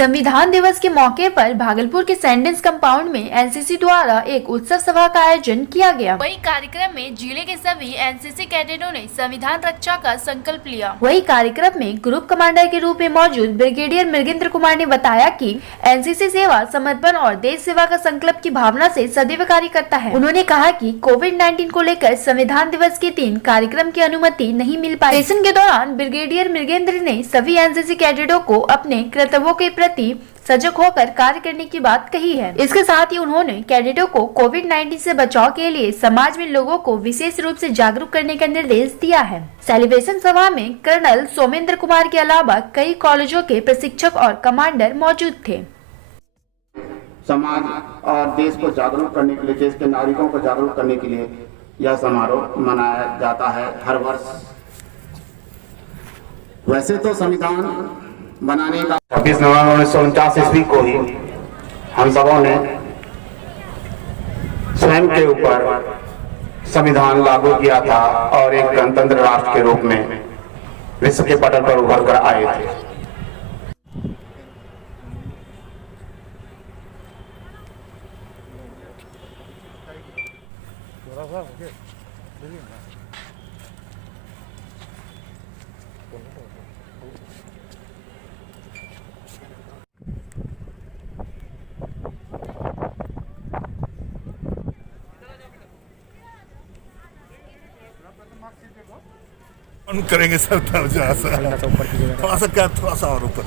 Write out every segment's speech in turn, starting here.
संविधान दिवस के मौके पर भागलपुर के सैंडेंस कंपाउंड में एनसीसी द्वारा एक उत्सव सभा का आयोजन किया गया। वही कार्यक्रम में जिले के सभी एनसीसी कैडेटों ने संविधान रक्षा का संकल्प लिया। वही कार्यक्रम में ग्रुप कमांडर के रूप में मौजूद ब्रिगेडियर मृगेंद्र कुमार ने बताया कि एनसीसी सेवा, समर्पण और देश सेवा का संकल्प की भावना से सदैव कार्य करता है। उन्होंने कहा कि कोविड-19 को लेकर संविधान दिवस के 3 कार्यक्रम की अनुमति नहीं मिल पाई। सेशन के दौरान ब्रिगेडियर मृगेंद्र ने सभी एनसीसी कैडेटों को अपने कर्तव्यों के प्रति सजग होकर कार्य करने की बात कही है। इसके साथ ही उन्होंने कैडेटों को कोविड-19 से बचाव के लिए समाज में लोगों को विशेष रूप से जागरूक करने का निर्देश दिया है। सेलिब्रेशन सभा में कर्नल सोमेंद्र कुमार के अलावा कई कॉलेजों के प्रशिक्षक और कमांडर मौजूद थे। समाज और देश को जागरूक करने के लिए, देश के नागरिकों को जागरूक करने के लिए यह समारोह मनाया जाता है हर वर्ष। वैसे तो संविधान बनाने का 26 नवंबर 1949 ईस्वी को ही हम सबों ने स्वयं के ऊपर संविधान लागू किया था और एक गणतंत्र राष्ट्र के रूप में विश्व के पटल पर उभर कर आए थे। करेंगे सर, थोड़ा सा क्या, थोड़ा सा और ऊपर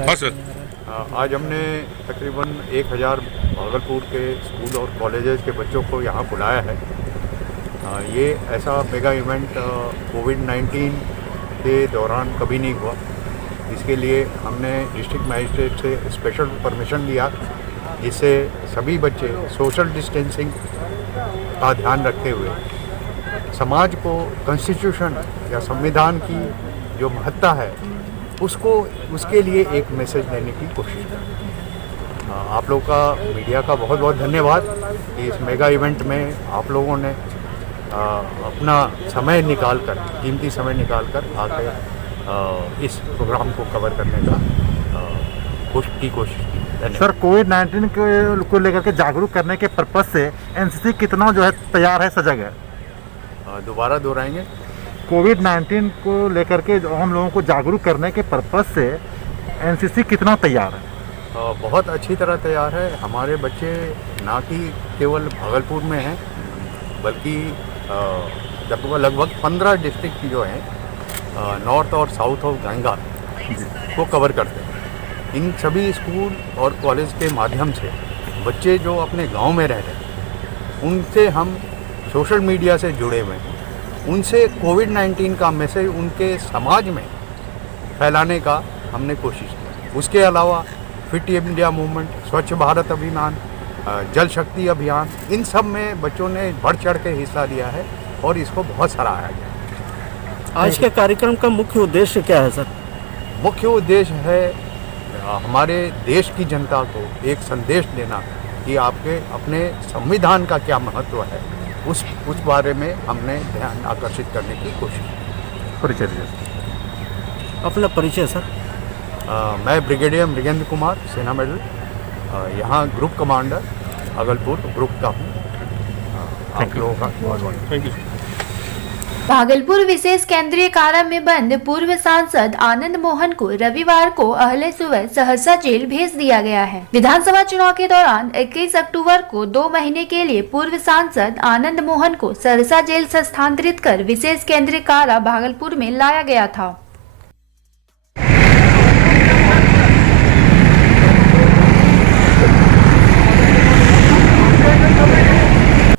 हाँ सर। आज हमने तकरीबन 1000 भागलपुर के स्कूल और कॉलेजेस के बच्चों को यहाँ बुलाया है। ये ऐसा मेगा इवेंट कोविड-19 के दौरान कभी नहीं हुआ। इसके लिए हमने डिस्ट्रिक्ट मजिस्ट्रेट से स्पेशल परमिशन लिया, जिससे सभी बच्चे सोशल डिस्टेंसिंग का ध्यान रखते हुए समाज को कॉन्स्टिट्यूशन या संविधान की जो महत्ता है उसके लिए एक मैसेज देने की कोशिश करें। आप लोग का, मीडिया का बहुत बहुत धन्यवाद कि इस मेगा इवेंट में आप लोगों ने अपना समय निकालकर, कीमती समय निकालकर आकर इस प्रोग्राम को कवर करने का कोशिश की। सर, कोविड-19 को लेकर के जागरूक करने के पर्पज से एनसीसी कितना जो है तैयार है, सजग है? दोबारा दोहराएंगे? कोविड-19 को लेकर के हम लोगों को जागरूक करने के पर्पज से एनसीसी कितना तैयार है? बहुत अच्छी तरह तैयार है। हमारे बच्चे ना कि केवल भागलपुर में हैं, बल्कि लगभग 15 डिस्ट्रिक्ट जो हैं नॉर्थ और साउथ ऑफ गंगा को कवर करते हैं। इन सभी स्कूल और कॉलेज के माध्यम से बच्चे जो अपने गांव में रह रहे हैं, उनसे हम सोशल मीडिया से जुड़े हुए हैं, उनसे कोविड-19 का मैसेज उनके समाज में फैलाने का हमने कोशिश की। उसके अलावा फिट इंडिया मूवमेंट, स्वच्छ भारत अभियान, जल शक्ति अभियान, इन सब में बच्चों ने बढ़ चढ़ के हिस्सा लिया है और इसको बहुत सराहा गया। आज के कार्यक्रम का मुख्य उद्देश्य क्या है सर? मुख्य उद्देश्य है हमारे देश की जनता को एक संदेश देना कि आपके अपने संविधान का क्या महत्व है, उस बारे में हमने ध्यान आकर्षित करने की कोशिश की। परिचय दीजिए। अपना परिचय सर। मैं ब्रिगेडियर मृगेंद्र कुमार, सेना मेडल, यहाँ ग्रुप कमांडर भागलपुर ग्रुप का हूँ। आप लोगों का बहुत थैंक यू। भागलपुर विशेष केंद्रीय कारा में बंद पूर्व सांसद आनंद मोहन को रविवार को अहले सुबह सहरसा जेल भेज दिया गया है। विधानसभा चुनाव के दौरान 21 अक्टूबर को 2 महीने के लिए पूर्व सांसद आनंद मोहन को सहरसा जेल से स्थानांतरित कर विशेष केंद्रीय कारा भागलपुर में लाया गया था।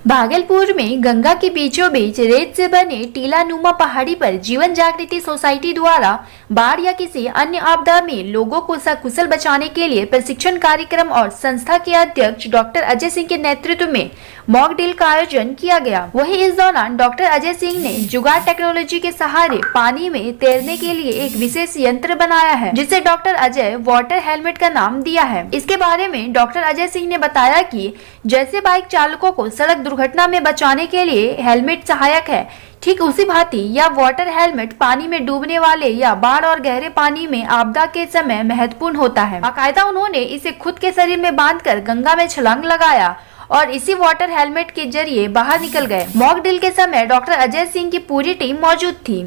भागलपुर में गंगा के बीचों बीच रेत से बने टीला नुमा पहाड़ी पर जीवन जागृति सोसाइटी द्वारा बाढ़ या किसी अन्य आपदा में लोगों को सकुशल बचाने के लिए प्रशिक्षण कार्यक्रम और संस्था के अध्यक्ष डॉक्टर अजय सिंह के नेतृत्व में मॉक ड्रिल का आयोजन किया गया। वहीं इस दौरान डॉक्टर अजय सिंह ने जुगाड़ टेक्नोलॉजी के सहारे पानी में तैरने के लिए एक विशेष यंत्र बनाया है, जिसे डॉक्टर अजय वाटर हेलमेट का नाम दिया है। इसके बारे में डॉक्टर अजय सिंह ने बताया कि जैसे बाइक चालकों को सड़क दुर्घटना दुर्घटना में बचाने के लिए हेलमेट सहायक है। ठीक उसी भांति यह वाटर हेलमेट पानी में डूबने वाले या बाढ़ और गहरे पानी में आपदा के समय महत्वपूर्ण होता है। बाकायदा उन्होंने इसे खुद के शरीर में बांधकर गंगा में छलांग लगाया और इसी वाटर हेलमेट के जरिए बाहर निकल गए। मॉक ड्रिल के समय डॉक्टर अजय सिंह की पूरी टीम मौजूद थी।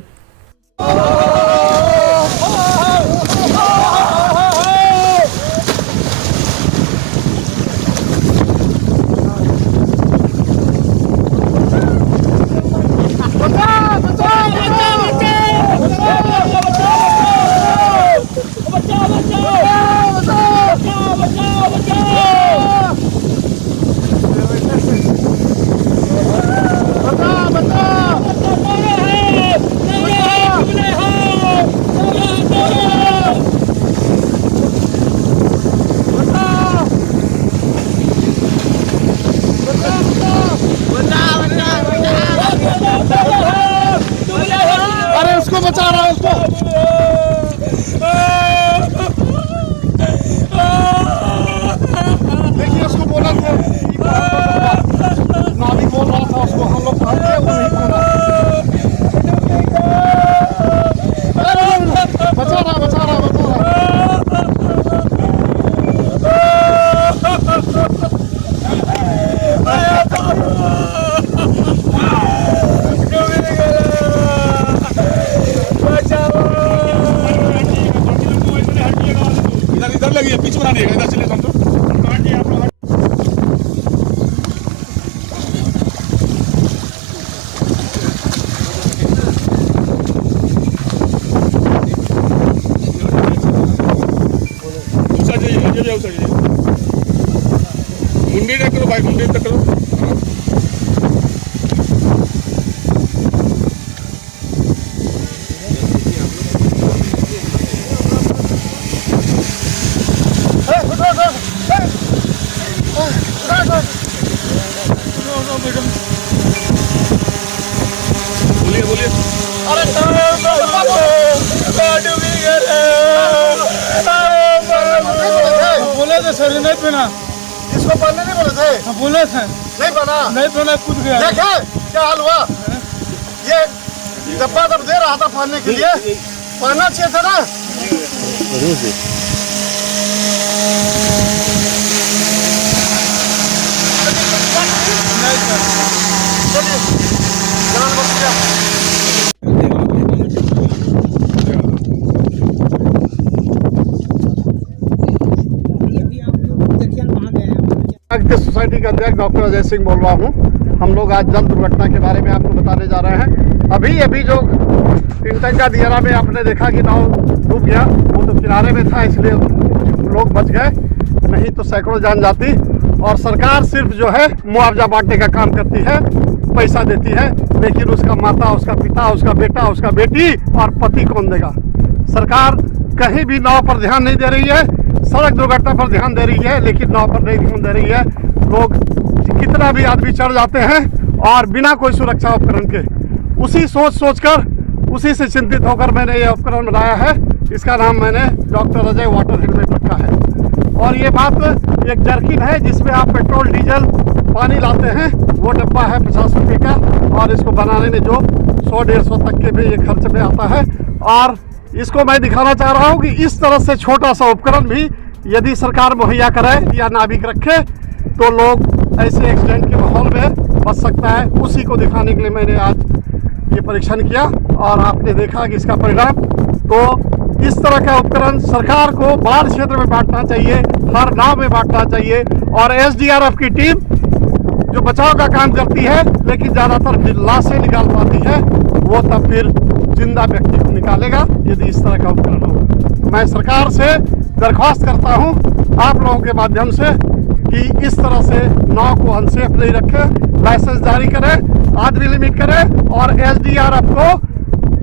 अरे उसको बचा रहा है उसको। देखिए उसको बोला था नाविक बोल रहा था उसको, हम लोग पहुंच गए, वो नहीं पहुंचा। बचा रहा बचा रहा बचा रहा। इधर लगी है, पीछे बनाने इधर चले हम तो। मुंडी टक्कर करो भाई, मुंडी टक्कर करो। बोलिए बोलिए। अरे बोले थे सर, नहीं पहना इसको, पहनने नहीं बोले थे। बोले थे नहीं पहना, नहीं पहना, कूद गया। देखे क्या हाल हुआ, ये डब्बा तब दे रहा था पहनने के लिए, पहनना चाहिए था ना। चलिए जान बच गया। सोसाइटी के अध्यक्ष डॉक्टर अजय सिंह बोल रहा हूँ। हम लोग आज जल दुर्घटना के बारे में आपको बताने जा रहे हैं। अभी जो तीनटंगा दियारा में आपने देखा कि नाव डूब गया, वो तो किनारे में था इसलिए लोग बच गए, नहीं तो सैकड़ों जान जाती। और सरकार सिर्फ जो है मुआवजा बांटने का काम करती है, पैसा देती है, लेकिन उसका माता, उसका पिता, उसका बेटा, उसका बेटी और पति कौन देगा? सरकार कहीं भी नाव पर ध्यान नहीं दे रही है, सड़क दुर्घटना पर ध्यान दे रही है, लेकिन नाव पर नहीं ध्यान दे रही है। लोग कितना भी आदमी चढ़ जाते हैं और बिना कोई सुरक्षा उपकरण के, उसी सोचकर उसी से चिंतित होकर मैंने ये उपकरण बनाया है। इसका नाम मैंने डॉक्टर अजय वाटर हेलमेट रखा है। और ये बात एक जर्किन है जिसमें आप पेट्रोल डीजल पानी लाते हैं, वो डब्बा है 50 रुपये का, और इसको बनाने में जो 100-150 तक के भी ये खर्च में आता है। और इसको मैं दिखाना चाह रहा हूँ कि इस तरह से छोटा सा उपकरण भी यदि सरकार मुहैया करे या नाविक रखे तो लोग ऐसे एक्सीडेंट के माहौल में बच सकता है। उसी को दिखाने के लिए मैंने आज ये परीक्षण किया और आपने देखा कि इसका परिणाम। तो इस तरह का उपकरण सरकार को बाढ़ क्षेत्र में बांटना चाहिए, हर गांव में बांटना चाहिए। और एसडीआरएफ की टीम जो बचाव का काम करती है, लेकिन ज़्यादातर लाशें निकाल पाती है, वो तब फिर जिंदा व्यक्ति को निकालेगा यदि इस तरह का उपकरण हो। मैं सरकार से दरख्वास्त करता हूँ आप लोगों के माध्यम से कि इस तरह से नाव को अनसेफ नहीं रखे, लाइसेंस जारी करें, आदमी लिमिट करें और एसडीआरएफ को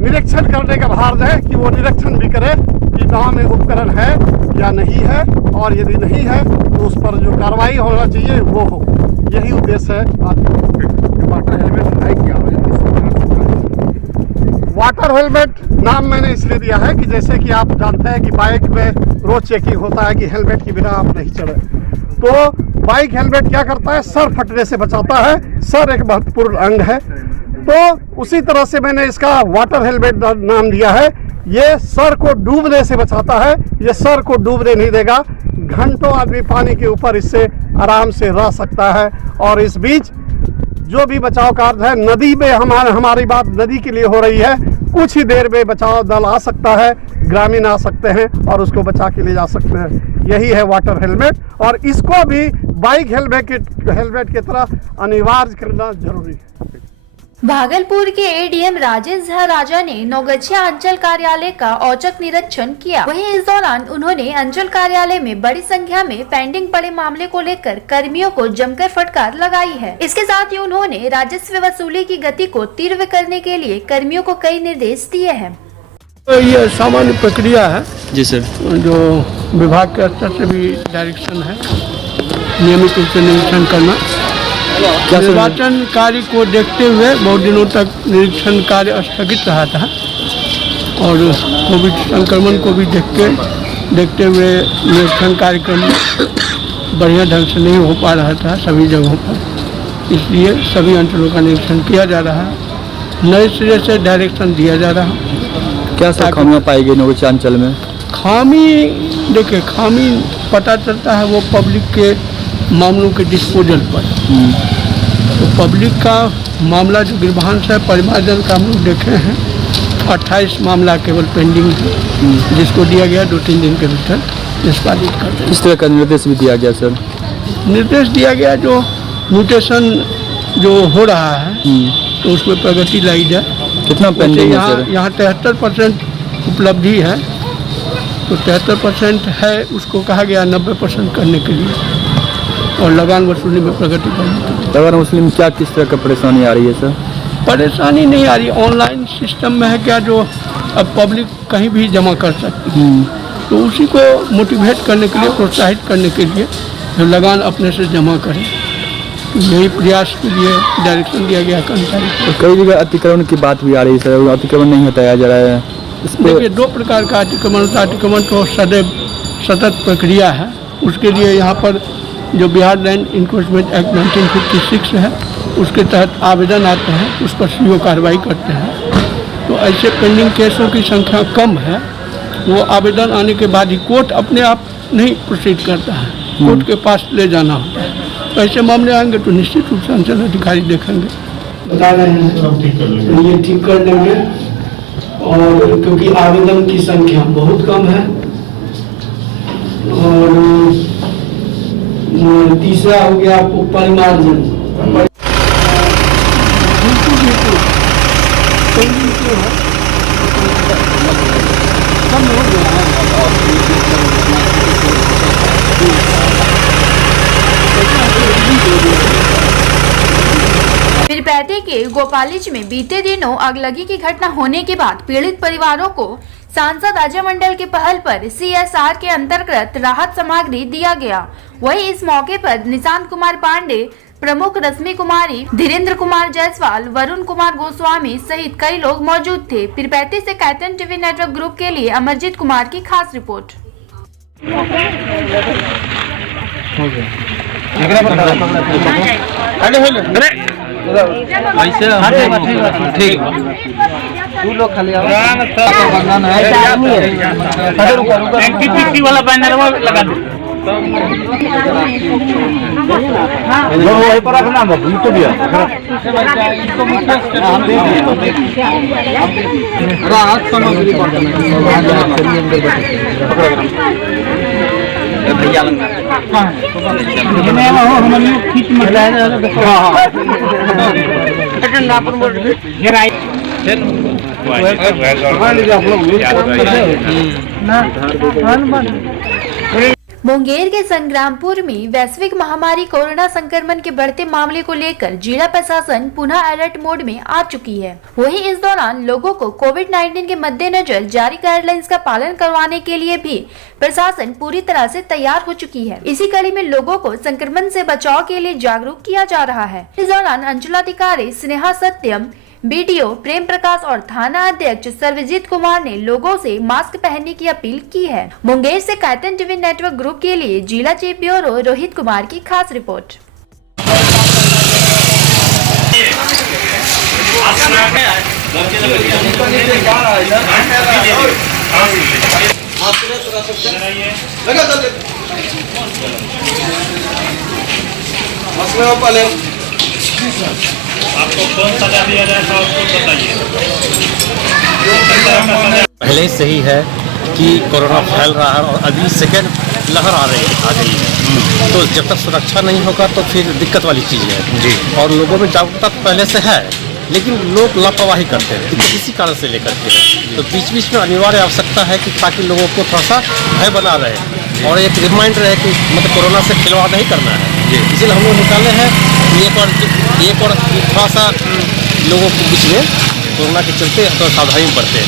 निरीक्षण करने का भार दें कि वो निरीक्षण भी करे कि नाव में उपकरण है या नहीं है, और यदि नहीं है तो उस पर जो कार्रवाई होना चाहिए वो हो। यही उद्देश्य है आज। वाटर हेलमेट है क्या? वाटर हेलमेट नाम मैंने इसलिए दिया है कि जैसे कि आप जानते हैं कि बाइक में रोज चेकिंग होता है कि हेलमेट के बिना आप नहीं चले, तो बाइक हेलमेट क्या करता है, सर फटने से बचाता है। सर एक महत्वपूर्ण अंग है, तो उसी तरह से मैंने इसका वाटर हेलमेट नाम दिया है। ये सर को डूबने से बचाता है, ये सर को डूबने नहीं देगा। घंटों आदमी पानी के ऊपर इससे आराम से रह सकता है। और इस बीच जो भी बचाव कार्य है, नदी में हमारी बात नदी के लिए हो रही है। कुछ ही देर में बचाव दल आ सकता है, ग्रामीण आ सकते हैं और उसको बचा के ले जा सकते हैं। यही है वाटर हेलमेट, और इसको भी बाइक हेलमेट की तरह अनिवार्य करना जरूरी है। भागलपुर के एडीएम राजेश झा राजा ने नौगछिया अंचल कार्यालय का औचक निरीक्षण किया। वहीं इस दौरान उन्होंने अंचल कार्यालय में बड़ी संख्या में पेंडिंग पड़े मामले को लेकर कर्मियों को जमकर फटकार लगाई है। इसके साथ ही उन्होंने राजस्व वसूली की गति को तीव्र करने के लिए कर्मियों को कई निर्देश दिए हैं। तो ये सामान्य प्रक्रिया है जी सर, जो विभाग के स्तर से भी डायरेक्शन है, नियमित रूप से निरीक्षण करना। निर्वाचन कार्य को देखते हुए बहुत दिनों तक निरीक्षण कार्य स्थगित रहा था, और कोविड संक्रमण को भी देखते हुए निरीक्षण कार्यक्रम बढ़िया ढंग से नहीं हो पा रहा था सभी जगहों पर। इसलिए सभी अंचलों का निरीक्षण किया जा रहा है, नए सिरे से डायरेक्शन दिया जा रहा है। क्या सब खामियां पाई गई नौगछिया अंचल में? खामी देखिए, खामी पता चलता है वो पब्लिक के मामलों के डिस्पोजल पर। तो पब्लिक का मामला जो गिरभांस है, परिमार्जन का हम लोग देखे हैं 28 मामला केवल पेंडिंग है, जिसको दिया गया 2-3 दिन के भीतर निष्पादित कर दें। इस तरह का निर्देश भी दिया गया सर? निर्देश दिया गया जो म्यूटेशन जो हो रहा है तो उसमें प्रगति लाई जाए। कितना पेंडिंग है सर? यहाँ 73% उपलब्धि है, तो 73% है, उसको कहा गया 90% करने के लिए और लगान वसूली में प्रगति करने के लिए। लगान वसूली में क्या किस तरह का परेशानी आ रही है सर? परेशानी नहीं आ रही, ऑनलाइन सिस्टम में है क्या, जो अब पब्लिक कहीं भी जमा कर सकती है। तो उसी को मोटिवेट करने के लिए, प्रोत्साहित करने के लिए जो लगान अपने से जमा करें, तो यही प्रयास के लिए डायरेक्शन दिया गया कर्मचारी। तो कई जगह अतिक्रमण की बात भी आ रही है सर, अतिक्रमण नहीं हटाया जा रहा है। देखिए, 2 प्रकार का अतिक्रमण होता है। अतिक्रमण तो सदैव सतत प्रक्रिया है, उसके लिए यहाँ पर जो बिहार लैंड इंक्रोचमेंट एक्ट 1956 है, उसके तहत आवेदन आते हैं, उस पर सीओ कार्रवाई करते हैं। तो ऐसे पेंडिंग केसों की संख्या कम है, वो आवेदन आने के बाद ही कोर्ट अपने आप नहीं प्रोसीड करता है, कोर्ट के पास ले जाना होता है। तो ऐसे मामले आएंगे तो निश्चित रूप से अंचल अधिकारी देखेंगे, बता रहे हैं ये ठीक कर देंगे। और क्योंकि आवेदन की संख्या बहुत कम है, और तीसरा हो गया आपको परिमार्जन। पीरपैंती के गोपालिच में बीते दिनों अगलगी की घटना होने के बाद पीड़ित परिवारों को सांसद अजय मंडल की पहल पर CSR के अंतर्गत राहत सामग्री दिया गया। वहीं इस मौके पर निशांत कुमार पांडे, प्रमुख रश्मि कुमारी, धीरेन्द्र कुमार जायसवाल, वरुण कुमार गोस्वामी सहित कई लोग मौजूद थे। पीरपैंती से कैटन टीवी नेटवर्क ग्रुप के लिए अमरजीत कुमार की खास रिपोर्ट। वाला बैनर लगा दो। मुंगेर के संग्रामपुर में वैश्विक महामारी कोरोना संक्रमण के बढ़ते मामले को लेकर जिला प्रशासन पुनः अलर्ट मोड में आ चुकी है। वहीं इस दौरान लोगों को कोविड-19 के मद्देनजर जारी गाइडलाइंस का पालन करवाने के लिए भी प्रशासन पूरी तरह से तैयार हो चुकी है। इसी कड़ी में लोगों को संक्रमण से बचाव के लिए जागरूक किया जा रहा है। इस दौरान अंचलाधिकारी स्नेहा सत्यम, बीडीओ प्रेम प्रकाश और थाना अध्यक्ष सर्वजीत कुमार ने लोगों से मास्क पहनने की अपील की है। मुंगेर से कायतन टीवी नेटवर्क ग्रुप के लिए जिला चीफ ब्यूरो रोहित कुमार की खास रिपोर्ट। आपको कौन सजा दिया जाए तो आपको बताइए। पहले से ही है कि कोरोना फैल रहा है और अभी सेकेंड लहर आ गई है, तो जब तक सुरक्षा नहीं होगा तो फिर दिक्कत वाली चीज़ है जी। और लोगों में जागरूकता पहले से है, लेकिन लोग लापरवाही करते हैं, तो इसी कारण से लेकर के तो बीच बीच में अनिवार्य आवश्यकता है कि ताकि लोगों को थोड़ा सा भय बना रहे और एक रिमाइंडर है कि मतलब कोरोना से खिलवाड़ नहीं करना है जी। इसीलिए हम लोग निकाले हैं एक और थोड़ा सा लोगों के बीच में कोरोना के चलते तो सावधानी बरते हैं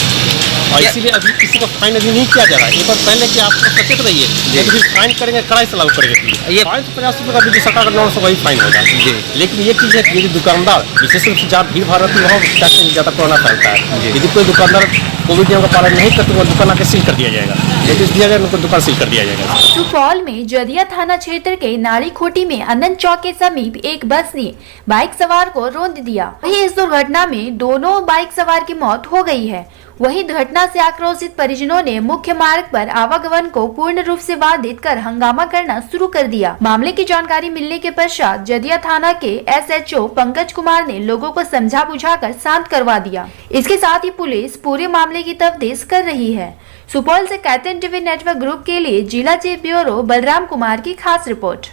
और इसीलिए अभी किसी को फाइन अभी नहीं किया जा रहा है। एक बार पहले कि आप सचेत रहिए, लेकिन फिर फाइन करेंगे, कड़ाई से लागू करेंगे। ये 50 रुपये का भी सरकार का नॉन से वही फाइन होगा जी। लेकिन ये चीज़ है कि यदि दुकानदार विशेष रूप से जहाँ भीड़ भाड़ रहती है वहाँ टैक्स ज़्यादा कोरोना फैलता है। यदि कोई दुकानदार कोविड नियम का पालन नहीं करते वो दुकान आके सील कर दिया जाएगा, नोटिस दिया जाएगा, उनको दुकान सील कर दिया जाएगा। सुपौल में जदिया थाना क्षेत्र के नाली खोटी में आनंद चौक के समीप एक बस ने बाइक सवार को रौंद दिया। वहीं इस दुर्घटना में दोनों बाइक सवार की मौत हो गई है। वहीं घटना से आक्रोशित परिजनों ने मुख्य मार्ग पर आवागमन को पूर्ण रूप से बाधित कर हंगामा करना शुरू कर दिया। मामले की जानकारी मिलने के पश्चात जदिया थाना के SHO पंकज कुमार ने लोगों को समझा बुझाकर शांत करवा दिया। इसके साथ ही पुलिस पूरे मामले की तफ्तीश कर रही है। सुपौल से कायतन टीवी नेटवर्क ग्रुप के लिए जिला चीफ ब्यूरो बलराम कुमार की खास रिपोर्ट।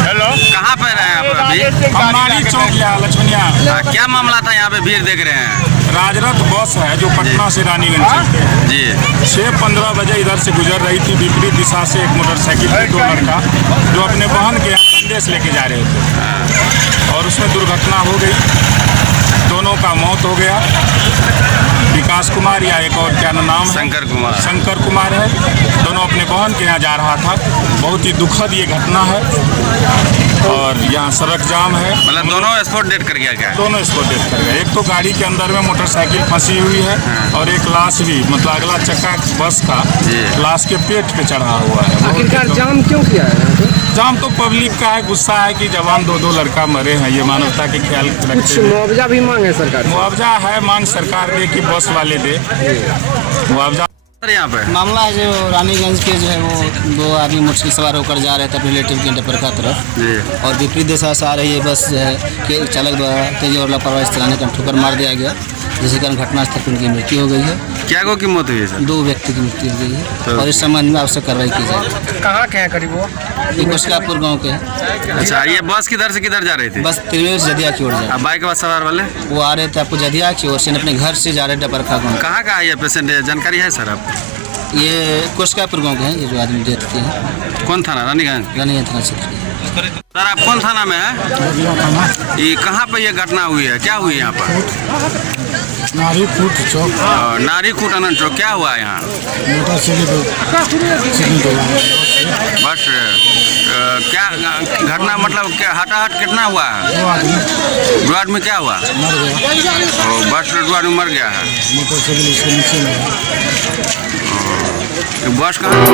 हेलो, कहाँ पे रहे हैं आप अभी? हमारी चौक लक्ष्मणिया। क्या मामला था यहाँ पे भीड़ देख रहे हैं? राजरथ बस है जो पटना से रानीगंज चलते हैं जी। 6:15 बजे इधर से गुजर रही थी, विपरीत दिशा से एक मोटरसाइकिल पे दो लड़का जो अपने बहन के यहाँ संदेश लेके जा रहे थे और उसमें दुर्घटना हो गई। दोनों का मौत हो गया। विकास कुमार या एक और क्या नाम है? शंकर कुमार है। दोनों अपने बहन के यहाँ जा रहा था। बहुत ही दुखद ये घटना है और यहाँ सड़क जाम है। मतलब दोनों स्पॉट डेट कर गया क्या? दोनों स्पॉट डेट कर गया। एक तो गाड़ी के अंदर में मोटरसाइकिल फंसी हुई है और एक लाश भी, मतलब अगला चक्का बस का लाश के पेट पे चढ़ा हुआ है। आखिरकार जाम क्यों किया है? जाम तो पब्लिक का है, गुस्सा है कि जवान दो लड़का मरे हैं। ये मानवता के ख्याल रखते हैं। मुआवजा भी मांगे सरकार? मुआवजा है, मांग सरकार दे कि बस वाले दे मुआवजा। यहाँ पे मामला है जो रानीगंज के जो है वो दो आदमी मोटरसाइकिल सवार होकर जा रहे थे अपने रिलेटिव के डपरका तरफ और विपरीत दिशा से आ रही है बस जो है कि चालक द्वारा तेज और लापरवाही चलाने का ठोकर मार दिया गया, जिसके कारण घटनास्थल पर उनकी मृत्यु हो गई है। क्या गो की मौत हुई है सर? 2 व्यक्ति की मृत्यु हो गई है और इस संबंध में आवश्यक कार्रवाई की जाए। कहाँ के हैं करीब वो? ये कुशकापुर गाँव के हैं। अच्छा, ये बस किधर से किधर जा रही थी? बस त्रिवेणी से जदिया की ओर जा रहे। बाइक सवार वाले वो आ रहे थे आपको जदिया की ओर से, अपने घर से जा रहे थे डपरखा गाँव। कहाँ का ये पेशेंट है, जानकारी है सर आपको? ये कुशकापुर गाँव के हैं, ये जो आदमी डेथ किए हैं। कौन थाना? रानीगंज थाना क्षेत्र। सर आप कौन थाना में है? ये कहाँ पे ये घटना हुई है, क्या हुई है यहाँ पर? नारीकूट चौक। नारीकूट आनंद चौक। क्या हुआ यहाँ? बस क्या घटना, मतलब क्या हटाहट कितना हुआ है? 2 आदमी क्या हुआ? बस 2 आदमी मर गया है। मोटरसाइकिल इसके नीचे में। बस कहाँ?